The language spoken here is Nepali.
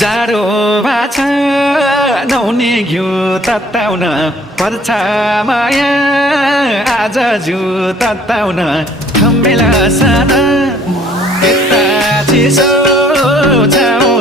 जाडो भाछ नुहाउने घिउ तताउन पर्छ माया आज जिउ तताउन थम्मेला साना यता चिसो छाउ